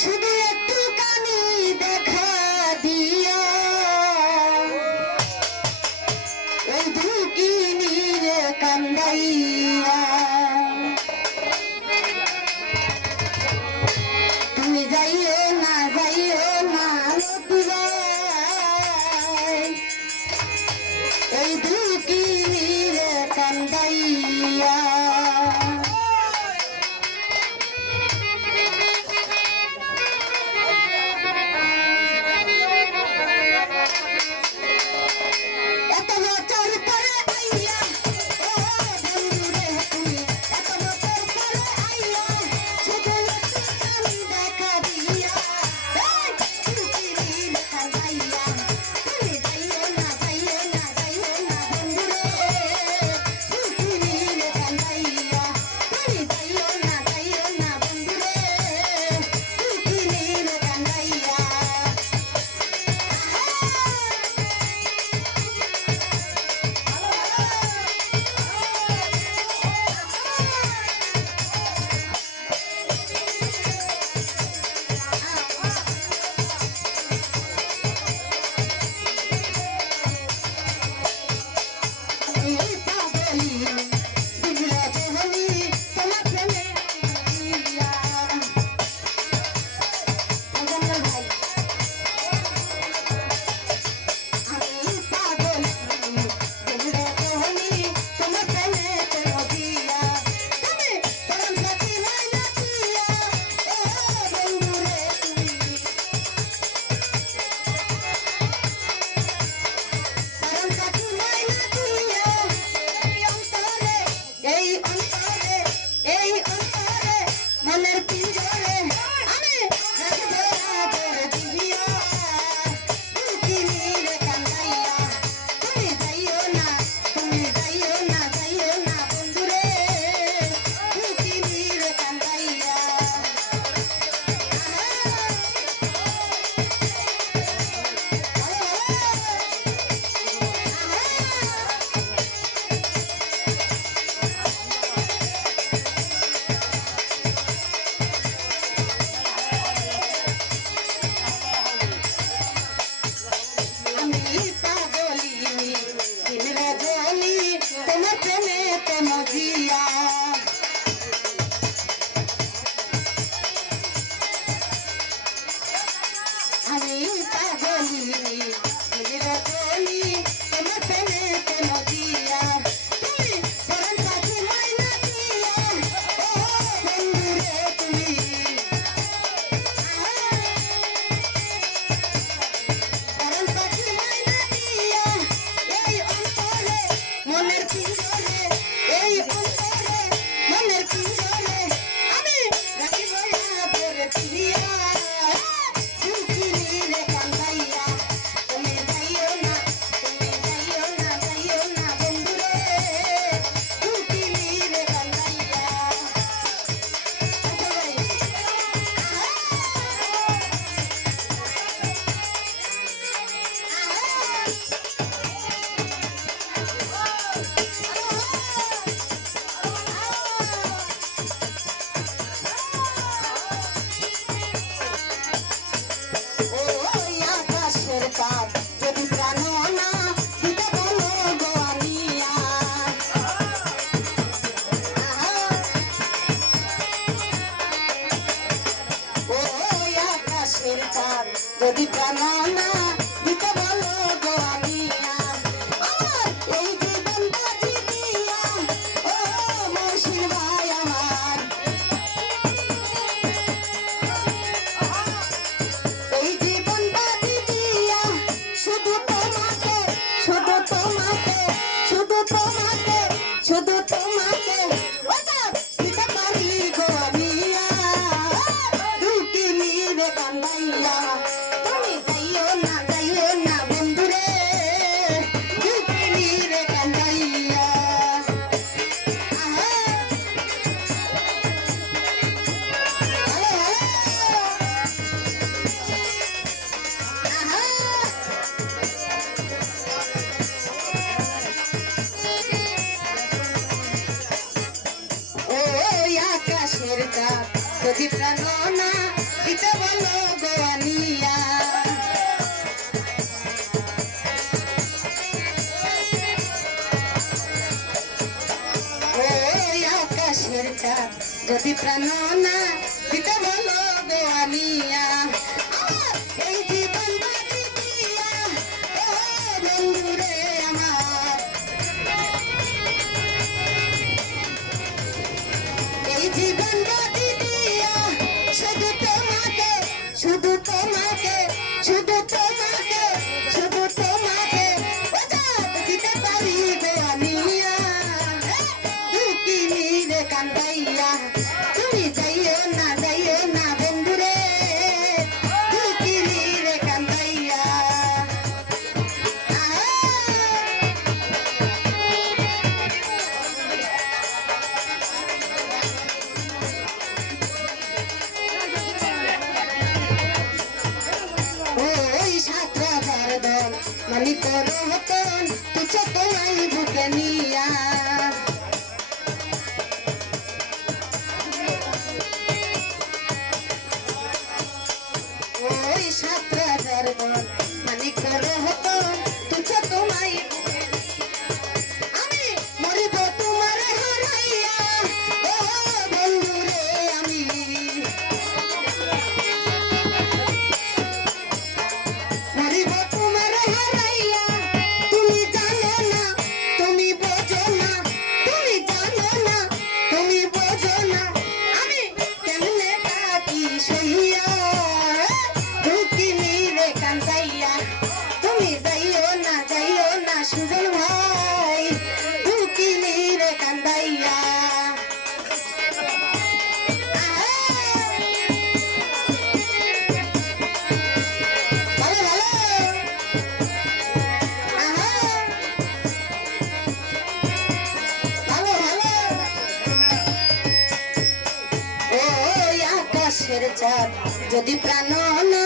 শুধু একটু কানি দেখা দিয়া ওই ধুকিনির কান্দাইয়া। তুমি যাইও না যাইও না ওই ধুকিনির কান্দাইয়া। ali, ali. এই শুধু তোমাকে শুধু তোমাকে শুধু শুধু আকাশের কাপ যদি প্রাণনা দিতে বলো গোয়ালিয়া আকাশের কাপ যদি প্রাণনা দিতে বলো গোয়ালিয়া আকাশের চাঁদ যদি প্রাণ না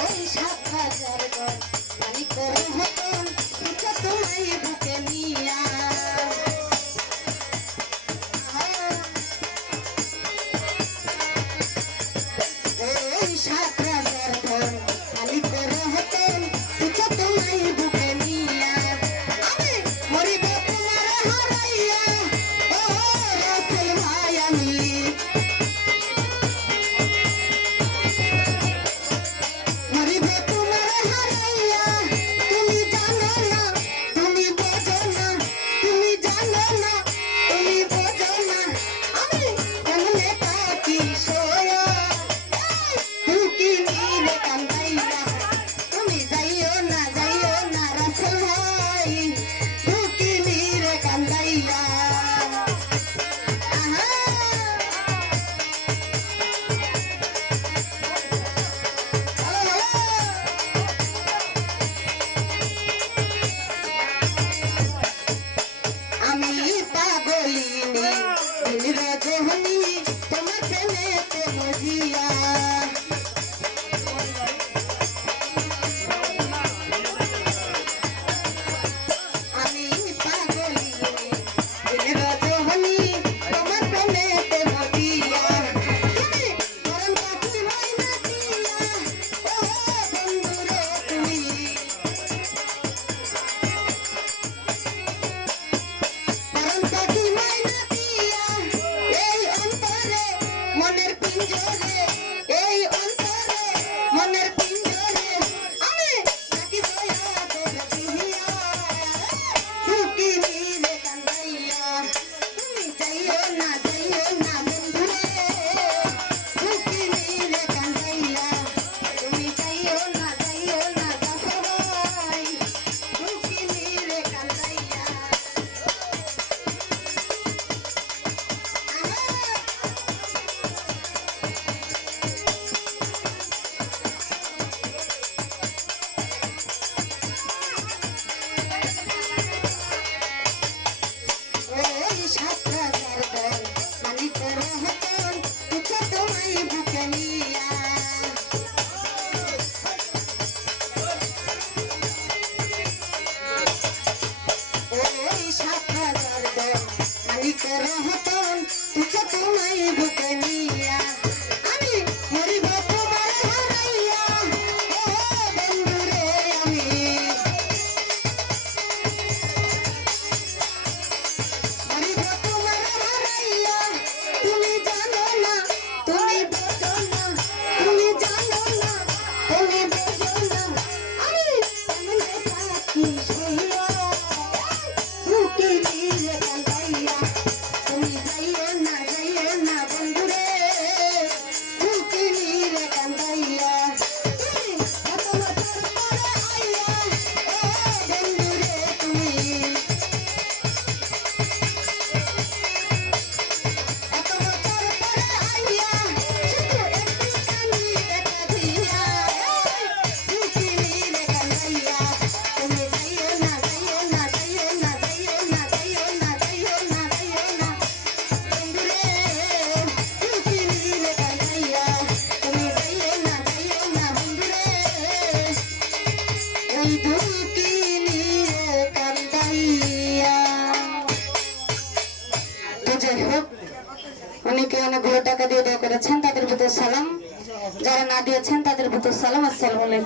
ওই সাত হাজার ঘর মালিক প্রেমেতে মজিয়া